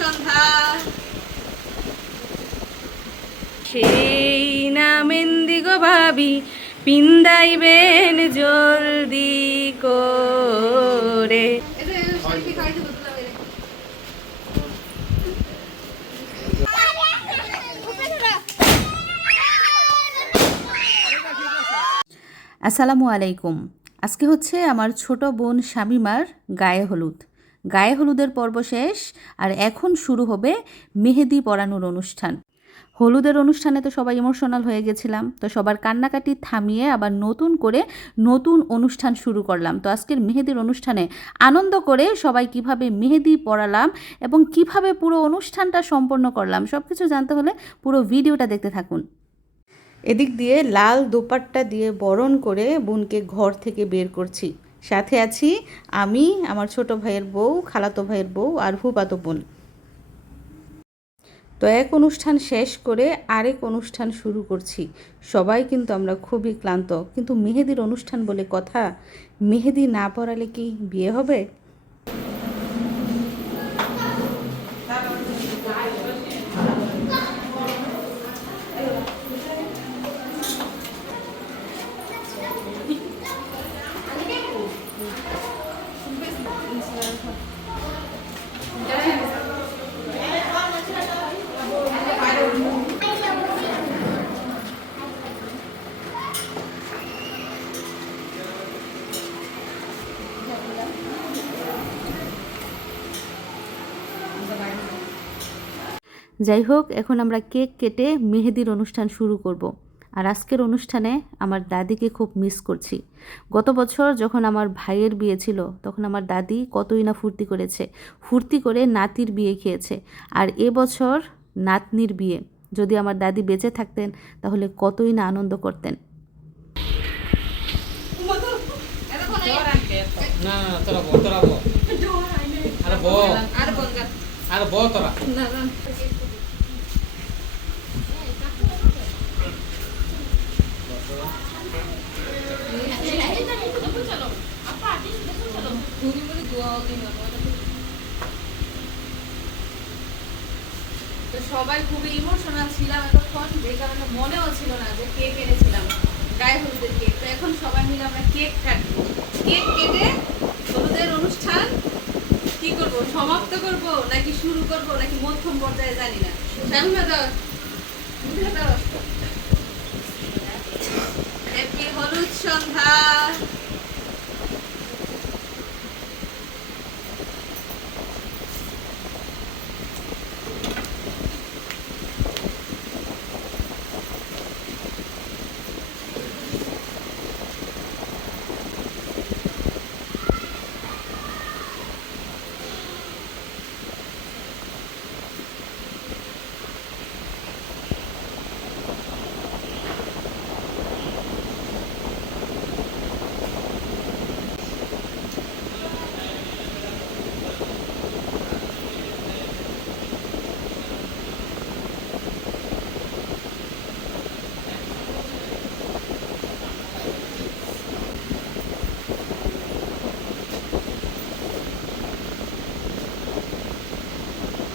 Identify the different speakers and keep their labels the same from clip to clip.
Speaker 1: সন্ধ্যা। সেই নামেন্দি গো ভাবি পিন্দাইবেন জলদি করে।
Speaker 2: আসসালামু আলাইকুম। আজকে হচ্ছে আমার ছোট বোন শামিমার গায়ে হলুদ। গায়ে হলুদের পর্ব শেষ, আর এখন শুরু হবে মেহেদি পরানোর অনুষ্ঠান। হলুদের অনুষ্ঠানে তো সবাই ইমোশনাল হয়ে গেছিলাম, তো সবার কান্নাকাটি থামিয়ে আবার নতুন করে নতুন অনুষ্ঠান শুরু করলাম। তো আজকের মেহেদির অনুষ্ঠানে আনন্দ করে সবাই কীভাবে মেহেদি পড়ালাম এবং কীভাবে পুরো অনুষ্ঠানটা সম্পন্ন করলাম সব কিছু জানতে হলে পুরো ভিডিওটা দেখতে থাকুন। এদিক দিয়ে লাল দোপাট্টা দিয়ে বরণ করে বোনকে ঘর থেকে বের করছি। সাথে আছি আমি, আমার ছোট ভাইয়ের বউ, খালাতো ভাইয়ের বউ আর ভূপাতো বোন। তো এক অনুষ্ঠান শেষ করে আরেক অনুষ্ঠান শুরু করছি। সবাই কিন্তু আমরা খুবই ক্লান্ত। কিন্তু মেহেদির অনুষ্ঠান বলে কথা, মেহেদি না পড়ালে কি বিয়ে হবে? যাই হোক এখন আমরা কেক কেটে মেহেদির অনুষ্ঠান শুরু করব। আর আজকের অনুষ্ঠানে আমার দাদিকে খুব মিস করছি। গত বছর যখন আমার ভাইয়ের বিয়ে ছিল তখন আমার দাদি কতই না ফুর্তি করেছে। ফুর্তি করে নাতির বিয়ে খেয়েছে। আর এবছর নাতনির বিয়ে। যদি আমার দাদি বেঁচে থাকতেন তাহলে কতই না আনন্দ করতেন।
Speaker 3: না না তোরা বল তোরা বল। আরে বল।
Speaker 1: আর বঙ্গা
Speaker 3: আরে বল তোরা।
Speaker 1: তো সবাই খুবই ইমোশনাল ছিলাম এতক্ষণ, যে কারণে মনেও ছিল না যে কেক এনেছিলাম, গায়ে হলুদের কেক তো এখন সবাই মিলে আমরা কেক কাটবো। কেক কেটে হলুদের অনুষ্ঠান কি করব, সমাপ্ত করব, নাকি শুরু করব, নাকি মধ্যম পর্যায়ে জানি না। দাও দাও হলুদ সন্ধ্যা যায় না তো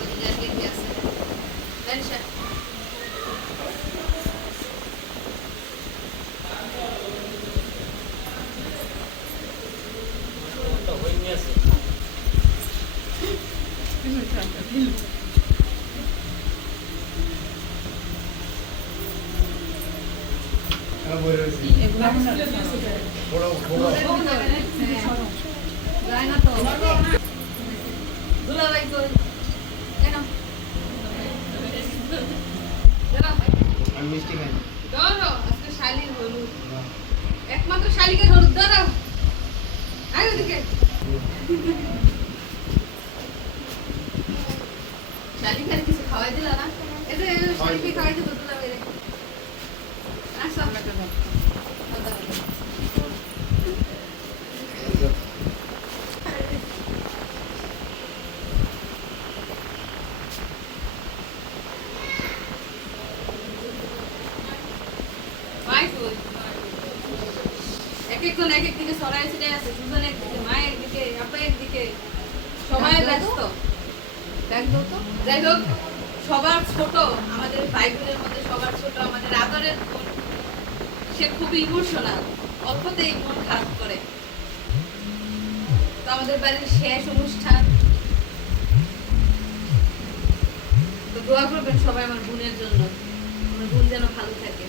Speaker 1: দুলাভাই কই কেন দাঁড়াও
Speaker 3: আমি মিষ্টি খাই
Speaker 1: ধরো আজকে শালির হলুদ একমাত্র শালিকের হলুদ ধরো আয় ওদিকে। শালিক কিছু খাওয়াই দিলা না। এই শালিকে খাওয়াই দিব দুলাভাই রে আসো। এক একজন এক এক দিকে সরাই ছিটে আছে দুজন একদিকে মা একদিকে আপা একদিকে সবাই ব্যস্ত। যাই হোক, সবার ছোট, আমাদের ভাই মধ্যে সবার ছোট, আমাদের আদরের বোন। সে খুবই ইমোশনাল, অল্পতেই মন খারাপ করে। তো আমাদের বাড়ির শেষ অনুষ্ঠান। তো দোয়া করবেন সবাই আমার বোনের জন্য, আমার বোন যেন ভালো থাকে।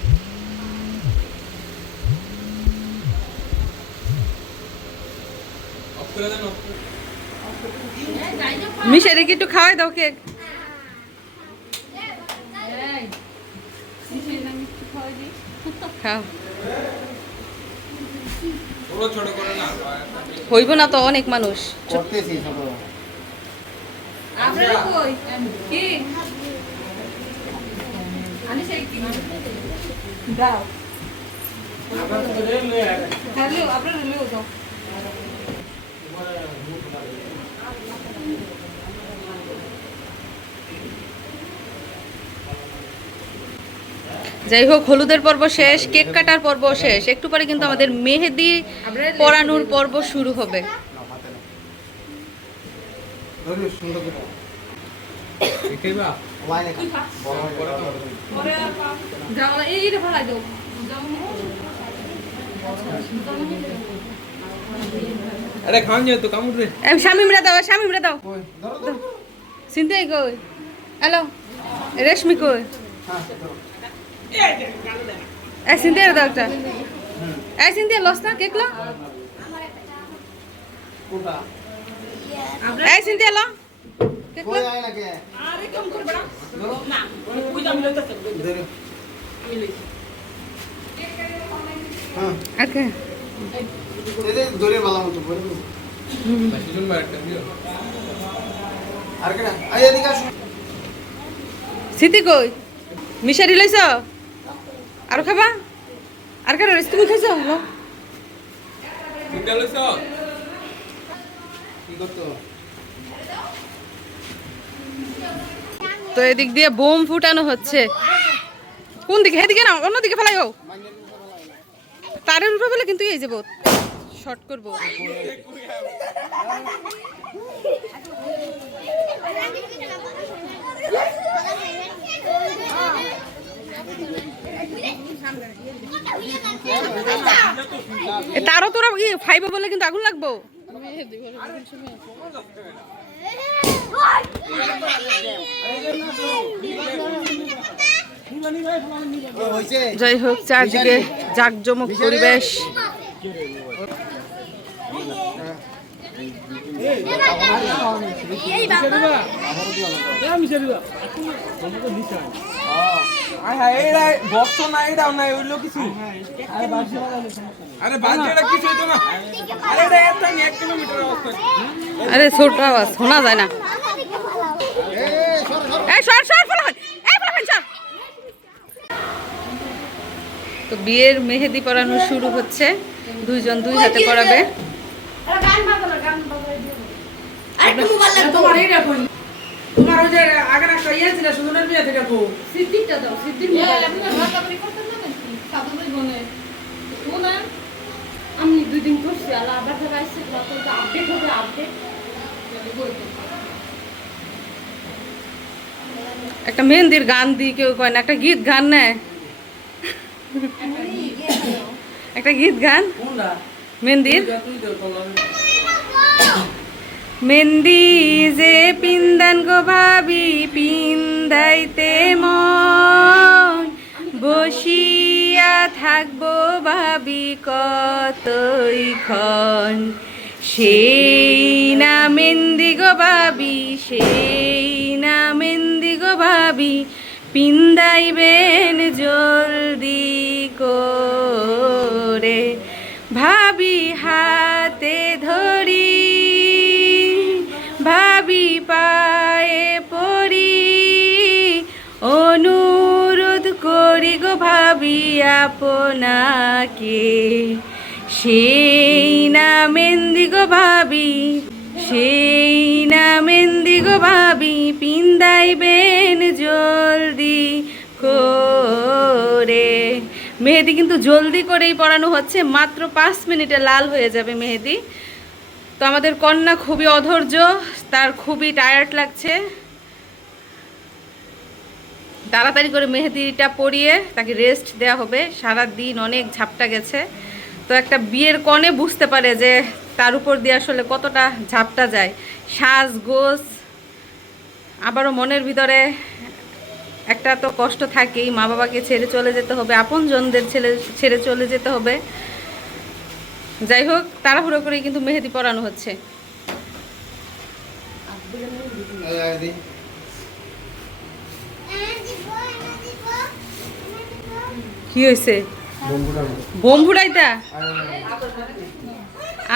Speaker 3: অফ করে।
Speaker 2: মিশারে কি একটু খাওয়াই দাও কেক। খাও। হইব না তো অনেক মানুষ।
Speaker 1: আপনারা কই? কি? আমি সেই কি? দাও। হ্যাঁ, লিও, আপনারা লিও দাও।
Speaker 2: যাই হোক হলুদের পর্ব শেষ কেক কাটার পর্ব শেষ। একটু পরে কিন্তু আমাদের মেহেদি পরানোর পর্ব শুরু হবে।
Speaker 4: হয়ে
Speaker 1: দাও।
Speaker 2: দাও।
Speaker 4: কই?
Speaker 2: হ্যালো রেশমি কই?
Speaker 4: হ্যাঁ
Speaker 2: এই সিনথিয়া দাও একটা। এই সিনথিয়া লস না কেক লো।
Speaker 4: কোনটা
Speaker 2: এই কেক
Speaker 4: কই
Speaker 2: লো।
Speaker 4: আয় না কে ধরো না ধরো হ্যাঁ
Speaker 2: ওকে
Speaker 4: এই যে মতো বলে দিবো।
Speaker 3: একটা দিও
Speaker 4: আর কেনা আই এদিকে আসো
Speaker 2: সিতি কই? মিশারি লইছ? আর খাবা? আর কারও রেস তুমি খাইছো? লো
Speaker 3: তিনটা লইছ?
Speaker 4: কি করতো
Speaker 2: তো এদিক দিয়ে বোম ফুটানো হচ্ছে। কোন দিকে? এদিকে না অন্যদিকে ফেলাই হোক। তারের উপরে বলে কিন্তু এই যে যাব শর্ট করব। এ তারও তোরা ই বলে কিন্তু আগুন লাগবো। যাই হোক চারদিকে জাকজমক পরিবেশ।
Speaker 3: হইতো না আরে
Speaker 2: ছোট আওয়াজ শোনা যায় না। তো বিয়ের মেহেদি পরানো শুরু হচ্ছে। দুইজন দুই হাতে পরাবে।
Speaker 5: কই তোমার ওই যে আগের একটা ইয়ে ছিল সুন্দরের বিয়ে থেকে কো
Speaker 1: সিদ্দিকটা দাও, সিদ্দিক মোবাইল। আপনারা ঘোরাঘুরি করতেন না নাকি? সাধু ভাই বোনের। ও না, আমি দুই দিন করছি আবার আসছে আপডেট হবে আপডেট
Speaker 2: একটা মেহেন্দির গান দিই কেউ কয় না একটা গীত গান নেয় একটা গীত গান? মেহেন্দির? মেহেন্দি যে পিন্দান গো ভাবি, পিন্দাইতে মন। বসিয়া থাকব ভাবি কতই ক্ষণ। সেই না মেহেন্দি গো ভাবি, সেই না মেহেন্দি গো ভাবি, পিন্দাইবেন জলদি করে। আপনাকে সেই গো ভাবি, সেই না মেন্দি গো ভাবি, পিন্দাইবেন জলদি করে। মেহেদি কিন্তু জলদি করেই পড়ানো হচ্ছে, মাত্র পাঁচ মিনিটে লাল হয়ে যাবে মেহেদি। তো আমাদের কন্যা খুবই অধৈর্য, তার খুবই টায়ার্ড লাগছে।
Speaker 1: তাড়াতাড়ি করে মেহেদিটা পরিয়ে তাকে রেস্ট দেওয়া হবে। সারা দিন অনেক ঝাপটা গেছে। তো একটা বিয়ের কনে বুঝতে পারে যে তার উপর দিয়ে আসলে কতটা ঝাপটা যায়। সাজ গোছ আবারও মনের ভিতরে একটা তো কষ্ট থাকেই। মা বাবাকে ছেড়ে চলে যেতে হবে, আপনজনদের ছেলে, ছেড়ে চলে যেতে হবে। যাই হোক, তাড়াহুড়ো করেই কিন্তু মেহেদি পরানো হচ্ছে। কি হয়েছে বোম ফুটাইতা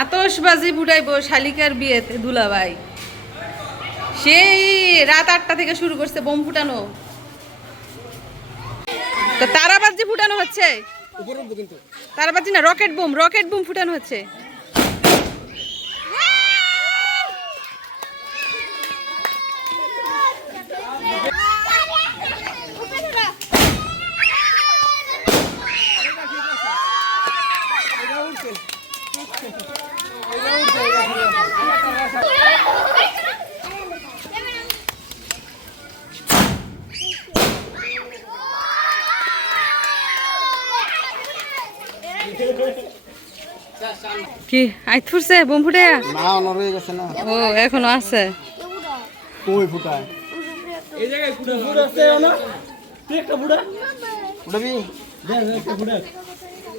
Speaker 1: আতসবাজি ফুটাইবো শালিকার বিয়েতে দুলাভাই। সেই রাত আটটা থেকে শুরু করছে বোম ফুটানো। তো তারাবাজি ফুটানো হচ্ছে? তারাবাজি না রকেট বোম রকেট বোম ফুটানো হচ্ছে। কি? আই থুরছে বোম ফুটে?
Speaker 6: না অনর হয়ে গেছে না।
Speaker 1: ও এখনও আছে।
Speaker 6: কই ফুটায়?
Speaker 3: এই জায়গায় ফুটা ফুটা আছে না তুই একটা ফুটা
Speaker 6: ফুটাবি
Speaker 3: দেখ একটা ফুটা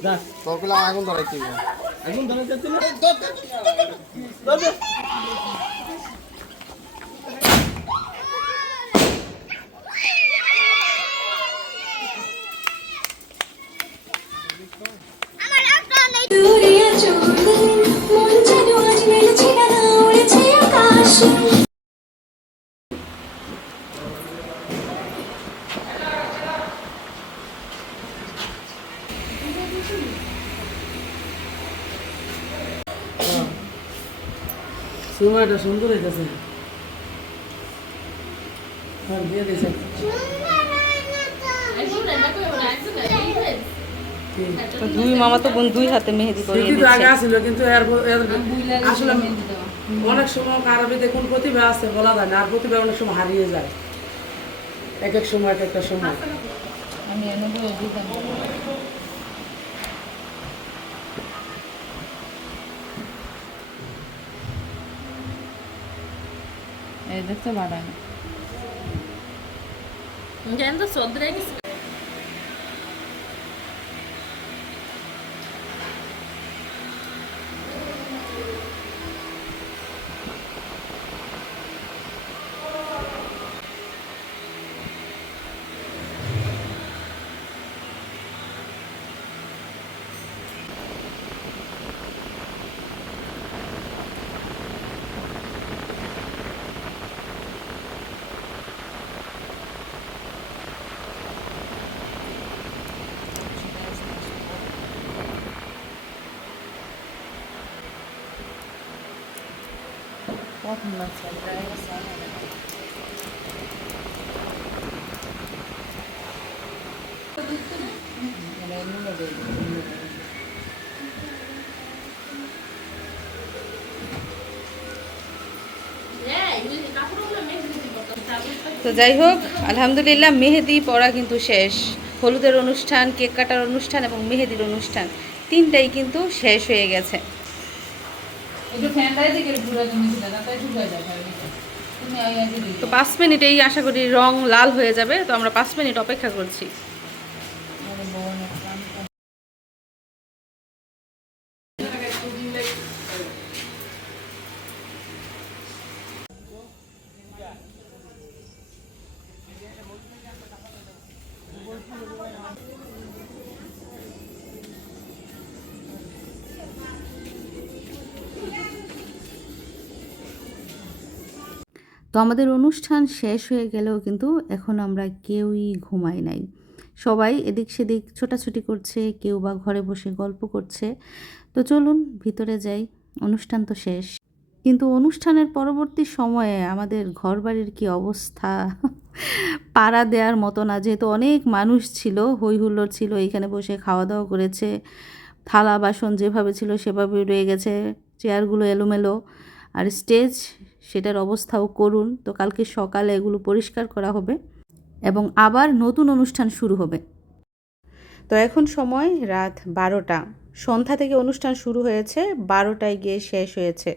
Speaker 3: দেখ
Speaker 6: তোর আগুন ধরাইতে হবে।
Speaker 3: এখন
Speaker 5: সময়টা সুন্দর হইতেছে। হ্যাঁ দিয়ে দিয়েছে।
Speaker 1: দুই মামা তো বোন দুই হাতে মেহেদি
Speaker 5: স্মৃতি আগে আসছিল কিন্তু এর এর আসলে অনেক সময় কারও ভিতরে কোন প্রতিভা আছে বলা যায় না আর প্রতিভা অনেক সময় হারিয়ে যায়। এক এক সময় এক একটা সময়।
Speaker 1: এই দেখতে বাড়ায়
Speaker 4: তো
Speaker 1: তো যাই হোক, আলহামদুলিল্লাহ মেহেদি, পড়া কিন্তু শেষ। হলুদের অনুষ্ঠান, কেক কাটার অনুষ্ঠান এবং মেহেদির অনুষ্ঠান, তিনটাই কিন্তু শেষ হয়ে গেছে। তো পাঁচ মিনিট, এই আশা করি রং লাল হয়ে যাবে, তো আমরা পাঁচ মিনিট অপেক্ষা করছি।
Speaker 2: তো আমাদের অনুষ্ঠান শেষ হয়ে গেলেও কিন্তু এখন আমরা কেউই ঘুমাই নাই। সবাই এদিক সেদিক ছোটাছুটি করছে, কেউ বা ঘরে বসে গল্প করছে। তো চলুন ভিতরে যাই, অনুষ্ঠান তো শেষ। কিন্তু অনুষ্ঠানের পরবর্তী সময়ে আমাদের ঘরবাড়ির কি অবস্থা? পাড়া দেওয়ার মতো না, যেহেতু অনেক মানুষ ছিল হই হুল্লোড় ছিল, এখানে বসে খাওয়া দাওয়া করেছে থালা বাসন যেভাবে ছিল সেভাবে রয়ে গেছে, চেয়ারগুলো এলোমেলো, আর স্টেজ সেটার অবস্থাও করুন। তো কালকে সকালে এগুলো পরিষ্কার করা হবে এবং আবার নতুন অনুষ্ঠান শুরু হবে। তো এখন সময় রাত বারোটা। সন্ধ্যা থেকে অনুষ্ঠান শুরু হয়েছে, বারোটায় গিয়ে শেষ হয়েছে।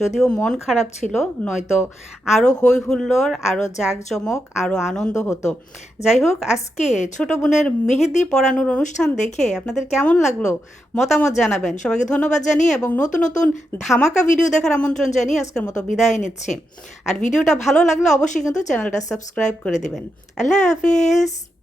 Speaker 2: যদিও মন খারাপ ছিল, নয়তো আরও হই হুল্লোড় আরও জাঁকজমক আরও আনন্দ হতো। যাই হোক, আজকে ছোট বোনের মেহেদি পড়ানোর অনুষ্ঠান দেখে আপনাদের কেমন লাগল মতামত জানাবেন। সবাইকে ধন্যবাদ জানিয়ে এবং নতুন নতুন ধামাকা ভিডিও দেখার আমন্ত্রণ জানিয়ে আজকের মতো বিদায় নিচ্ছি। আর ভিডিওটা ভালো লাগলে অবশ্যই কিন্তু চ্যানেলটা সাবস্ক্রাইব করে দেবেন। আল্লাহ হাফিজ!